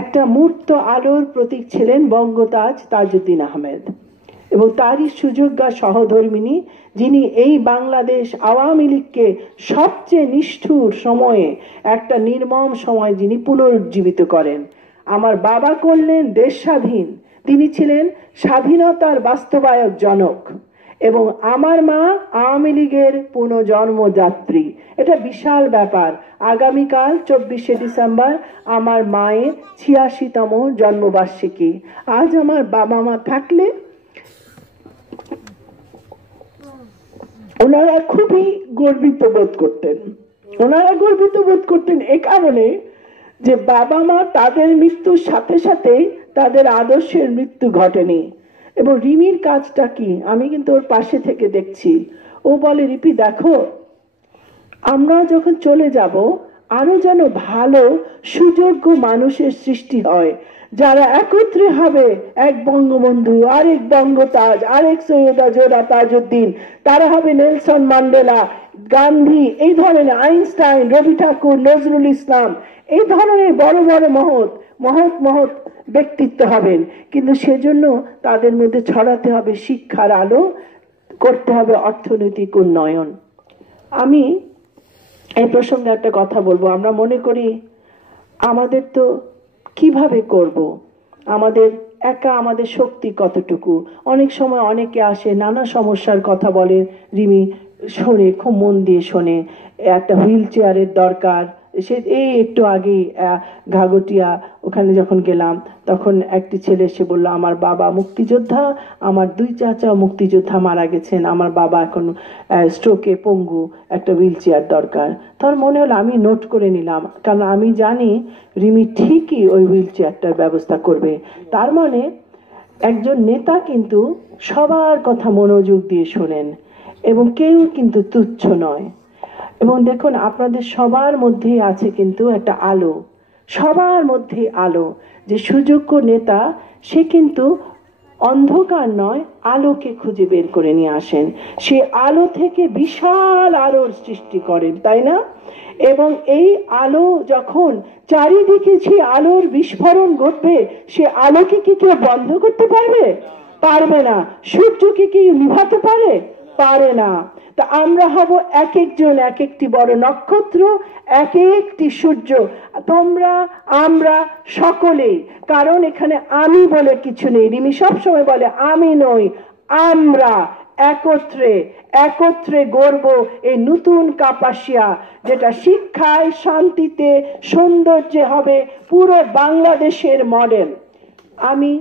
একটা মূর্ত আলোর প্রতীক ছিলেন বঙ্গতাজ তাজউদ্দিন আহমেদ। এবং তারই সুযোগ্যা সহধর্মিনী, যিনি এই বাংলাদেশ আওয়ামী লীগকে সবচেয়ে নিষ্ঠুর সময়ে একটা নির্মম সময় যিনি পুনরুজ্জীবিত করেন। আমার বাবা করলেন দেশ স্বাধীন তিনি ছিলেন স্বাধীনতার বাস্তবায়ক জনক। এবং আমার মা আওয়ামী লীগের পুনর্জন্মযাত্রী। এটা বিশাল ব্যাপার। আগামীকাল চব্বিশে ডিসেম্বর আমার মায়ের ছিয়াশিতম জন্মবার্ষিকী। আজ আমার বাবা মা থাকলে ওনারা খুবই গর্বিত বোধ করতেন। ওনারা গর্বিত বোধ করতেন এ কারণে যে বাবা মা তাদের মৃত্যুর সাথে সাথে তাদের আদর্শের মৃত্যু ঘটেনি। এবং রিমির কাজটা কি? আমি কিন্তু ওর পাশে থেকে দেখছি। ও বলে, রিপি, দেখো, আমরা যখন চলে যাব, আরও যেন ভালো, সুযোগ্য মানুষের সৃষ্টি হয়, যারা একত্রে হবে, এক বঙ্গবন্ধু, আরেক বঙ্গতাজ, আরেক সৈয়দা জোড়া তাজউদ্দিন, তারা হবে নেলসন ম্যান্ডেলা গান্ধী, এই ধরনের আইনস্টাইন, রবি ঠাকুর, নজরুল ইসলাম, এই ধরনের বড় বড় মহৎ মহৎ মহৎ ব্যক্তিত্ব হবেন। কিন্তু সেজন্য তাদের মধ্যে ছড়াতে হবে শিক্ষার আলো, করতে হবে অর্থনৈতিক উন্নয়ন। আমি এই প্রসঙ্গে একটা কথা বলব। আমরা মনে করি, আমাদের তো কীভাবে করব? আমাদের একা আমাদের শক্তি কতটুকু? অনেক সময় অনেকে আসে, নানা সমস্যার কথা বলে। রিমি শোনে, খুব মন দিয়ে শোনে। একটা হুইল চেয়ারের দরকার সে এই একটু আগেই ঘাগটিয়া ওখানে যখন গেলাম, তখন একটি ছেলে এসে বলল, আমার বাবা মুক্তিযোদ্ধা, আমার দুই চাচা মুক্তিযোদ্ধা মারা গেছেন, আমার বাবা এখন স্ট্রোকে পঙ্গু, একটা হুইল চেয়ার দরকার। তার মনে হলো, আমি নোট করে নিলাম, কারণ আমি জানি রিমি ঠিকই ওই হুইল চেয়ারটার ব্যবস্থা করবে। তার মানে একজন নেতা কিন্তু সবার কথা মনোযোগ দিয়ে শোনেন, এবং কেউ কিন্তু তুচ্ছ নয়। এবং দেখুন, আপনাদের সবার মধ্যেই আছে কিন্তু একটা আলো। সবার মধ্যে আলো। যে সুযোগ্য নেতা, সে কিন্তু অন্ধকার নয়, আলোকে খুঁজে বের করে নিয়ে আসেন। সে আলো থেকে বিশাল আলোর সৃষ্টি করেন, তাই না? এবং এই আলো যখন চারিদিকে যে আলোর বিস্ফোরণ ঘটবে, সে আলোকে কি কেউ বন্ধ করতে পারবে? পারবে না। সূর্যকে কি নিভাতে পারে? পারে না। তা আমরা হব এক একজন, এক একটি বড় নক্ষত্র, এক একটি সূর্য। তোমরা, আমরা সকলেই। কারণ এখানে আমি বলে কিছু নেই। রিমি সবসময় বলে, আমি নই, আমরা একত্রে একত্রে গড়ব এই নতুন কাপাসিয়া, যেটা শিক্ষায়, শান্তিতে, সৌন্দর্যে হবে পুরো বাংলাদেশের মডেল আমি